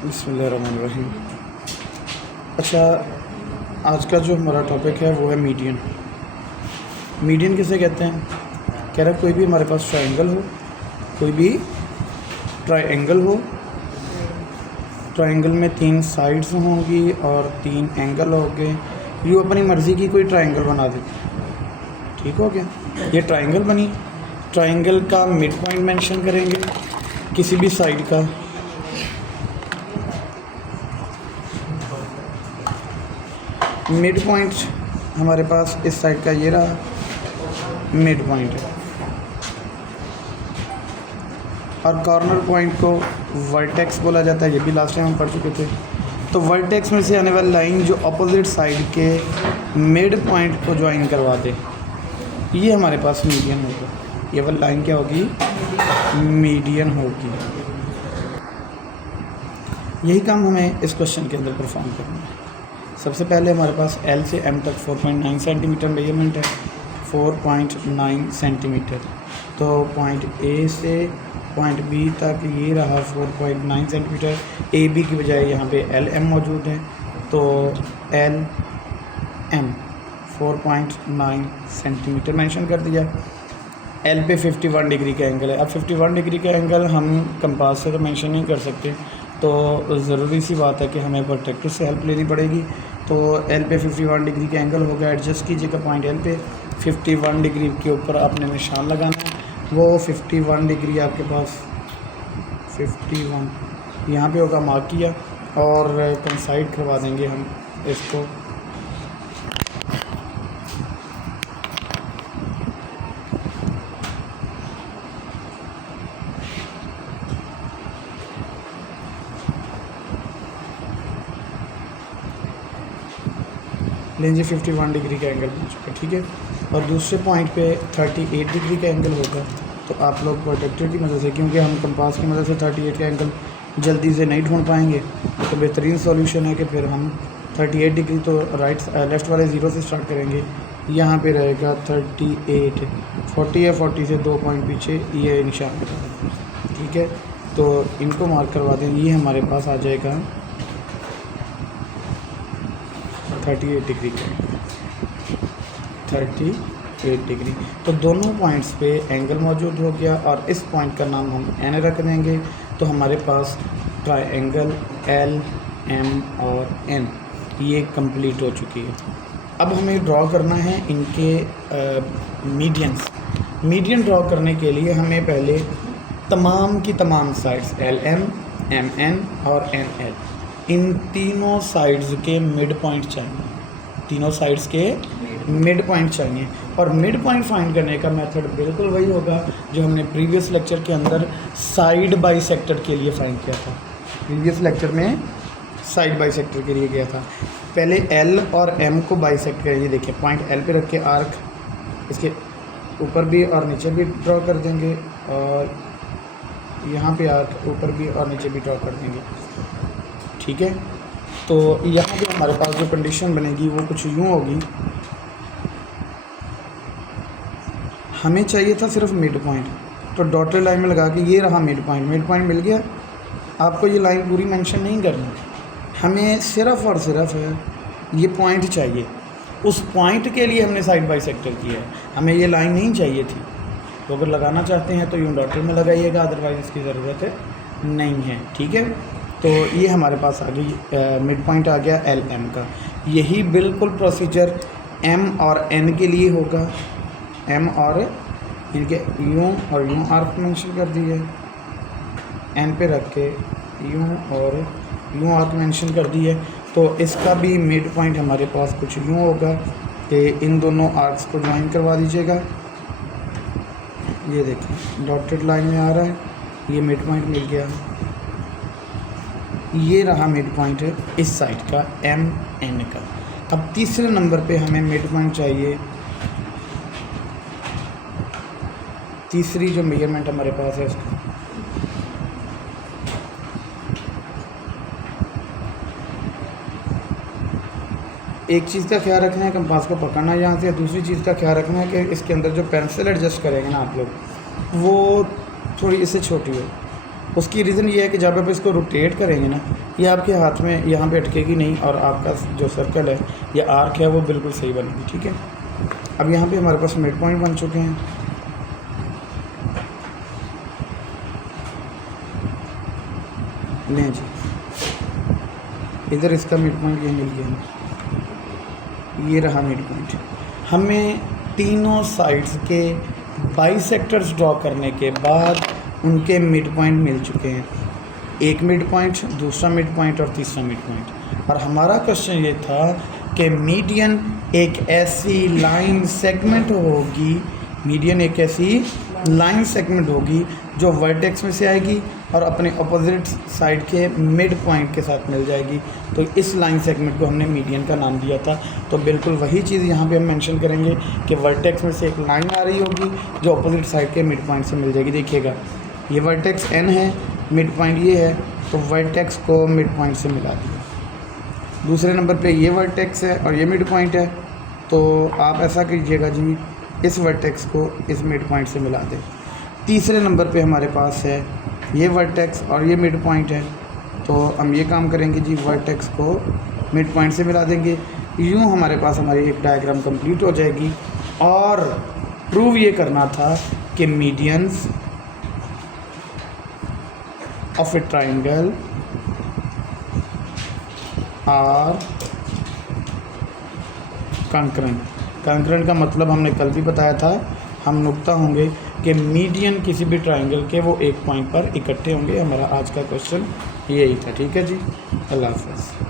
बिस्मिल्लाहिर्रहमानिर्रहीम। अच्छा, आज का जो हमारा टॉपिक है वो है मीडियन। मीडियन किसे कहते हैं? कह रहा कोई भी हमारे पास ट्रायंगल हो, कोई भी ट्रायंगल हो, ट्रायंगल में 3 साइड्स होंगी और 3 एंगल होंगे। यूँ अपनी मर्ज़ी की कोई ट्रायंगल बना दे, ठीक हो गया। ये ट्रायंगल बनी, ट्रायंगल का मिड पॉइंट मेंशन करेंगे किसी भी साइड का। मिड पॉइंट हमारे पास इस साइड का ये रहा, मिड पॉइंट है। और कॉर्नर पॉइंट को वर्टेक्स बोला जाता है, ये भी लास्ट टाइम हम पढ़ चुके थे। तो वर्टेक्स में से आने वाली लाइन जो अपोजिट साइड के मिड पॉइंट को ज्वाइन करवा दे, ये हमारे पास मीडियन होगा। ये वाली लाइन क्या होगी? मीडियन होगी। यही काम हमें इस क्वेश्चन के अंदर परफॉर्म करना है। सबसे पहले हमारे पास L से M तक 4.9 सेंटीमीटर मेजरमेंट है, 4.9 सेंटीमीटर। तो पॉइंट A से पॉइंट B तक ये रहा 4.9 सेंटीमीटर। AB की बजाय यहाँ पे LM मौजूद है, तो LM 4.9 सेंटीमीटर मेंशन कर दिया। L पे 51 डिग्री का एंगल है। अब 51 डिग्री का एंगल हम कंपास से तो मेंशन नहीं कर सकते, तो ज़रूरी सी बात है कि हमें प्रोट्रैक्टर से हेल्प लेनी पड़ेगी। तो L पे 51 डिग्री का एंगल होगा। एडजस्ट कीजिएगा पॉइंट L पे 51 डिग्री के ऊपर आपने निशान लगाना है। वो 51 डिग्री आपके पास 51 यहाँ पे होगा, मार्क किया और कंसाइड करवा देंगे हम इसको। लेंगे 51 डिग्री का एंगल बन चुका, ठीक है। और दूसरे पॉइंट पे 38 डिग्री का एंगल होगा। तो आप लोग प्रोटेक्टर की मदद से, क्योंकि हम कंपास की मदद से 38 का एंगल जल्दी से नहीं ढूंढ पाएंगे, तो बेहतरीन सॉल्यूशन है कि फिर हम 38 डिग्री तो लेफ़्ट वाले ज़ीरो से स्टार्ट करेंगे। यहाँ पे रहेगा 38, 40 है, 40 से 2 पॉइंट पीछे ये निशान, ठीक है। तो इनको मार्क करवा दें। ये हमारे पास आ जाएगा 38 डिग्री का, 38 डिग्री। तो दोनों पॉइंट्स पे एंगल मौजूद हो गया और इस पॉइंट का नाम हम N रख देंगे। तो हमारे पास ट्रायंगल L, M और N ये कंप्लीट हो चुकी है। अब हमें ड्रॉ करना है इनके मीडियंस। मीडियन ड्रॉ करने के लिए हमें पहले तमाम की तमाम साइड्स LM, MN और NL, इन तीनों साइड्स के मिड पॉइंट चाहिए। तीनों साइड्स के मिड पॉइंट चाहिए। और मिड पॉइंट फाइंड करने का मेथड बिल्कुल वही होगा जो हमने प्रीवियस लेक्चर के अंदर साइड बाइसेक्टर के लिए फाइंड किया था। प्रीवियस लेक्चर में साइड बाइसेक्टर के लिए गया था। पहले L और M को बाइसेक्ट करिए। देखिए पॉइंट L पे रख के आर्क इसके ऊपर भी और नीचे भी ड्रॉ कर देंगे, और यहाँ पे आर्क ऊपर भी और नीचे भी ड्रॉ कर देंगे, ठीक है। तो यहाँ पे हमारे पास जो कंडीशन बनेगी वो कुछ यूँ होगी। हमें चाहिए था सिर्फ मिड पॉइंट, तो डॉटेड लाइन में लगा के ये रहा मिड पॉइंट। मिड पॉइंट मिल गया। आपको ये लाइन पूरी मेंशन नहीं करनी, हमें सिर्फ और सिर्फ ये पॉइंट चाहिए। उस पॉइंट के लिए हमने साइड बाई सेक्टर किया है, हमें ये लाइन नहीं चाहिए थी। तो अगर लगाना चाहते हैं तो यूँ डॉटेड में लगाइएगा, अदरवाइज़ इसकी ज़रूरत नहीं है, ठीक है। तो ये हमारे पास आ गई मिड पॉइंट आ गया LM का। यही बिल्कुल प्रोसीजर M और N के लिए होगा। M और इनके यूँ और यूँ आर्क मेंशन कर दिए, N पे रख के यूँ और यूँ आर्क मेंशन कर दिए। तो इसका भी मिड पॉइंट हमारे पास कुछ यूँ होगा कि इन दोनों आर्क्स को ज्वाइन करवा दीजिएगा। ये देखिए डॉटेड लाइन में आ रहा है, ये मिड पॉइंट मिल गया। ये रहा मिड पॉइंट है इस साइड का MN का। अब तीसरे नंबर पे हमें मिड पॉइंट चाहिए। तीसरी जो मेजरमेंट हमारे पास है उसका एक चीज़ का ख्याल रखना है, कंपास को पकड़ना है यहाँ से। दूसरी चीज़ का ख्याल रखना है कि इसके अंदर जो पेंसिल एडजस्ट करेंगे ना आप लोग, वो थोड़ी इससे छोटी हो। उसकी रीज़न ये है कि जब आप इसको रोटेट करेंगे ना, ये आपके हाथ में यहाँ पे अटकेगी नहीं और आपका जो सर्कल है या आर्क है वो बिल्कुल सही बनेगी। ठीक है, अब यहाँ पे हमारे पास मिड पॉइंट बन चुके हैं। लें जी, इधर इसका मिड पॉइंट ये मिल गया ना, ये रहा मिड पॉइंट। हमें तीनों साइड्स के बाइसेक्टर्स ड्रॉ करने के बाद उनके मिड पॉइंट मिल चुके हैं, एक मिड पॉइंट, दूसरा मिड पॉइंट और तीसरा मिड पॉइंट। और हमारा क्वेश्चन ये था कि मीडियन एक ऐसी लाइन सेगमेंट होगी, मीडियन एक ऐसी लाइन सेगमेंट होगी जो वर्टेक्स में से आएगी और अपने अपोजिट साइड के मिड पॉइंट के साथ मिल जाएगी। तो इस लाइन सेगमेंट को हमने मीडियन का नाम दिया था। तो बिल्कुल वही चीज़ यहाँ पे हम मेंशन करेंगे कि वर्टेक्स में से एक लाइन आ रही होगी जो अपोजिट साइड के मिड पॉइंट से मिल जाएगी। देखिएगा, ये वर्टेक्स एन है, मिड पॉइंट ये है, तो वर्टेक्स को मिड पॉइंट से मिला दिया। दूसरे नंबर पे ये वर्टेक्स है और ये मिड पॉइंट है, तो आप ऐसा कीजिएगा जी, इस वर्टेक्स को इस मिड पॉइंट से मिला दें। तीसरे नंबर पे हमारे पास है ये वर्टेक्स और ये मिड पॉइंट है, तो हम ये काम करेंगे जी, वर्टेक्स को मिड पॉइंट से मिला देंगे। यूँ हमारे पास हमारी एक डायग्राम कंप्लीट हो जाएगी। और प्रूव ये करना था कि medians of a triangle are concurrent. Concurrent का मतलब हमने कल भी बताया था, हम नुक्ता होंगे कि मीडियन किसी भी ट्राइंगल के वो एक पॉइंट पर इकट्ठे होंगे। हमारा आज का क्वेश्चन यही था। ठीक है जी, अल्लाह हाफ़िज़।